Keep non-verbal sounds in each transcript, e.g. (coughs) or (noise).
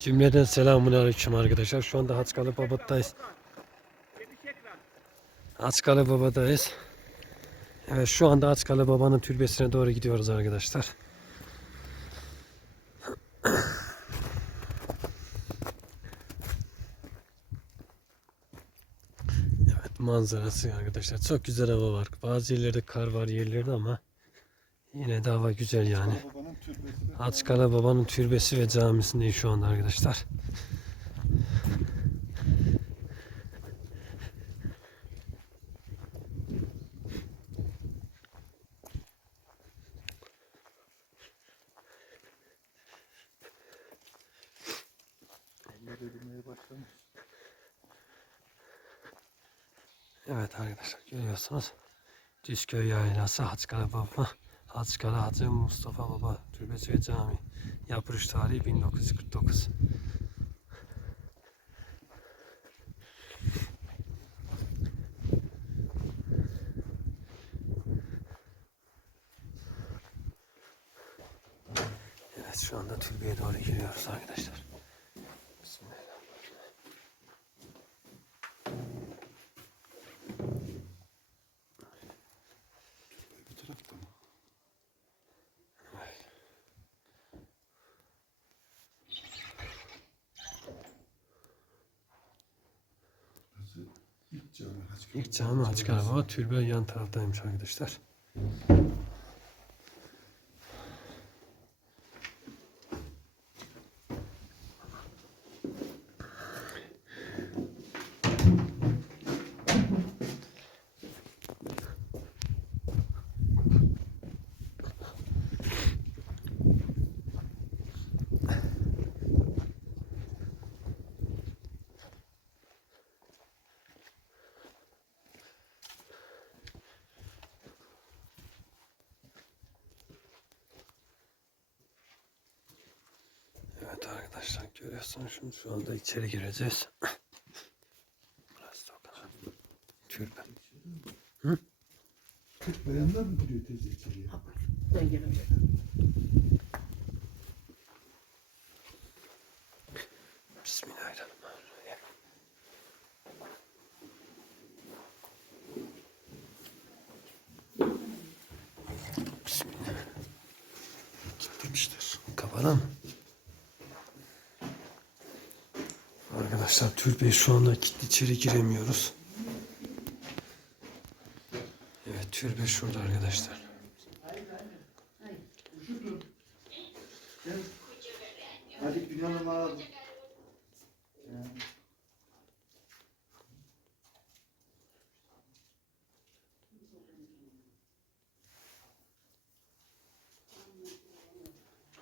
Cümleden selamun aleyküm arkadaşlar. Şu anda Haçkalı Baba'dayız. Haçkalı Baba'dayız. Evet şu anda Haçkalı Baba'nın türbesine doğru gidiyoruz arkadaşlar. Evet manzarası arkadaşlar. Çok güzel hava var. Bazı yerlerde kar var yerlerde ama yine de hava güzel yani. Haçkala Baba'nın türbesi ve camisindeyiz şu anda arkadaşlar. Evet arkadaşlar görüyorsunuz. Düzköy Yaylası Haçkala Baba, Haçkala Hacı Mustafa Baba Türbesi ve Cami. Yapılış tarihi 1949. Evet şu anda türbeye doğru giriyoruz arkadaşlar. Bismillahirrahmanirrahim. Bu tarafta mı? Burası ilk cami. Haçkala İlk cami Haçkala Baba türbe yan taraftaymış arkadaşlar. Evet arkadaşlar görüyorsunuz şimdi şu anda içeri gireceğiz. (coughs) Burası da o kadar. Türbe. Kırk bayanlar mı giriyor teyze içeriye? Ben gelemedim. Bismillahirrahmanirrahim. Bismillah. Demişler. Kapatalım. Arkadaşlar türbeye şu anda kilitli içeri giremiyoruz. Evet türbe şurada arkadaşlar. Hadi dünyanın mağarada.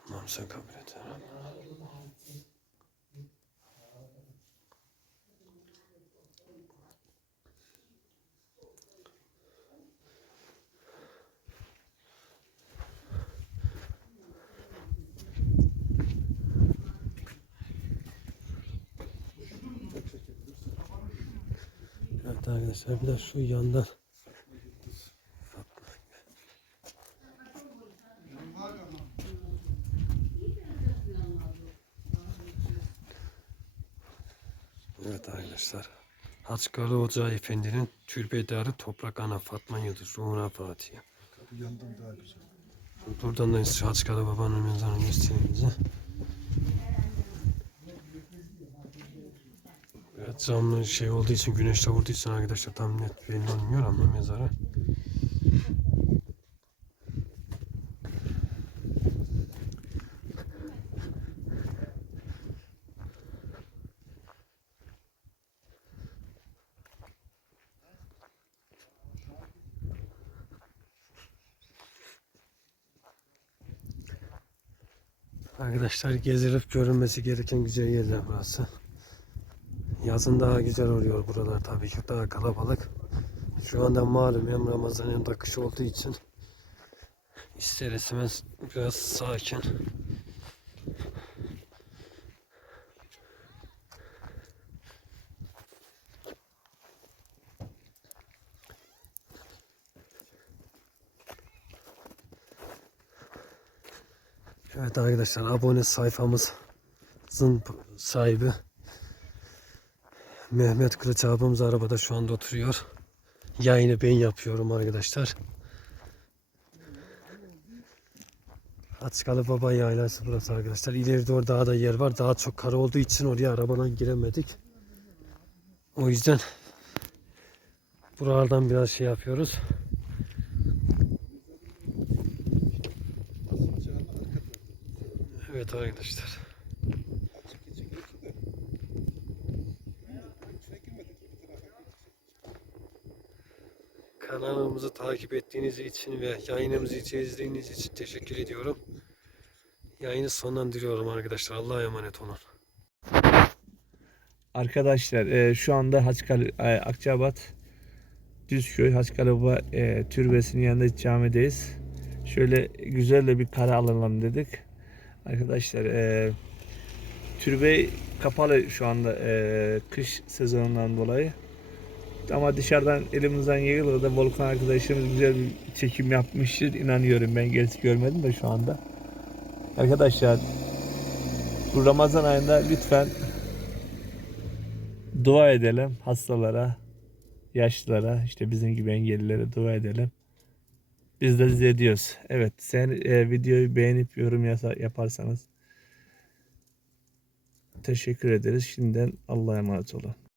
Tamam sen kabul Evet arkadaşlar bir de şu yandan Evet arkadaşlar. Haçkalı Hoca Efendi'nin türbedarı Toprak Ana Fatma Yıldız ruhuna Fatiha. Yandan daha güzel. Buradan da Haçkalı Baba'nın mezarını göstereyim bize. Evet camlı şey olduğu için güneşte vurduğu için arkadaşlar tam net belli olmuyor ama mezarı. Arkadaşlar gezilip görünmesi gereken güzel yerler burası. Yazın daha güzel oluyor buralar tabii ki daha kalabalık. Şu anda malum hem Ramazan hem de kış olduğu için ister istemez biraz sakin. Evet arkadaşlar abone sayfamız Arabamızın sahibi Mehmet Kılıç abimiz arabada şu anda oturuyor. Yayını ben yapıyorum arkadaşlar. Açkalı Baba Yaylası burası arkadaşlar. İleride orada daha da yer var. Daha çok kar olduğu için oraya arabadan giremedik. O yüzden buralardan biraz şey yapıyoruz. Evet arkadaşlar. Kanalımızı takip ettiğiniz için ve yayınımızı izlediğiniz için teşekkür ediyorum. Yayını sonlandırıyorum arkadaşlar. Allah'a emanet olun. Arkadaşlar e, şu anda Haçkale, e, Akçabat Düzköy Haçkale Baba e, türbesinin yanında camideyiz. Şöyle güzel de bir kare alalım dedik. Arkadaşlar e, türbe kapalı şu anda e, kış sezonundan dolayı. Ama dışarıdan elimizden yayılır da Volkan arkadaşımız güzel bir çekim yapmıştır. inanıyorum ben gerçi görmedim de şu anda. Arkadaşlar bu Ramazan ayında lütfen dua edelim hastalara, yaşlılara, işte bizim gibi engellilere dua edelim. Biz de size ediyoruz. Evet, sen e, videoyu beğenip yorum yaparsanız teşekkür ederiz. Şimdiden Allah'a emanet olun.